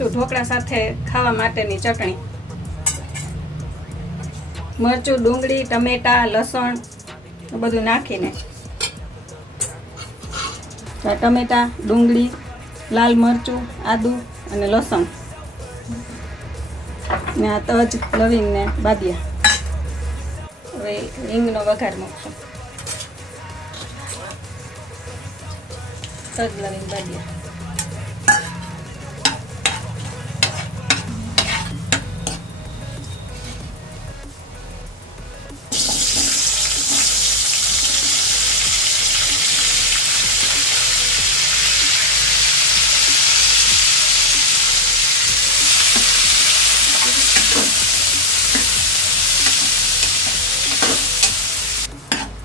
નાખશું ઢોકળા સાથે ખાવા માટેની ચટણી. મરચું, ડુંગળી, ટમેટા, લસણ બધું નાખીને ટમેટા, ડુંગળી, લાલ મરચું, આદુ અને લસણ ને આ તજ, લવિંગ ને બાદિયા. હવે રીંગનો વઘાર મૂકશું. તજ, લવિંગ, બાદિયા.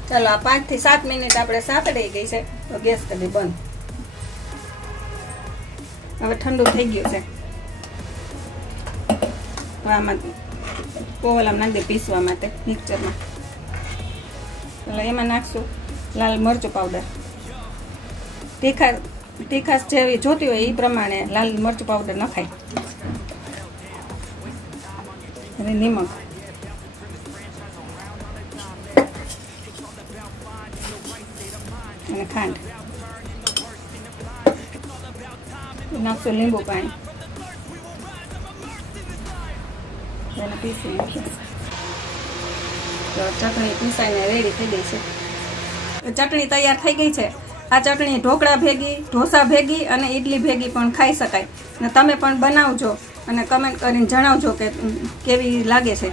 ચાલો આ 5 થી 7 મિનિટ આપણે સાતળી ગઈ છે તો ગેસ કરી બંધ. હવે ઠંડુ થઈ ગયું છે. આમાં કોવલામાં નાખી દે પીસવા માટે મિક્સરમાં. એટલે એમાં નાખશું લાલ મરચું પાવડર. તીખાશ જેવી જોતી હોય એ પ્રમાણે લાલ મરચું પાવડર નખાય. હવે નિમક, અને ખાંડ નાખશું. લીંબુ પાણી એને પીસી નાખીએ. તો ચટણી પીસાઈને રેડી થઈ ગઈ છે. ચટણી તૈયાર થઈ ગઈ છે. આ ચટણી ઢોકળા ભેગી, ઢોસા ભેગી અને ઇડલી ભેગી પણ ખાઈ શકાય. અને તમે પણ બનાવજો અને કમેન્ટ કરીને જણાવજો કે કેવી લાગે છે.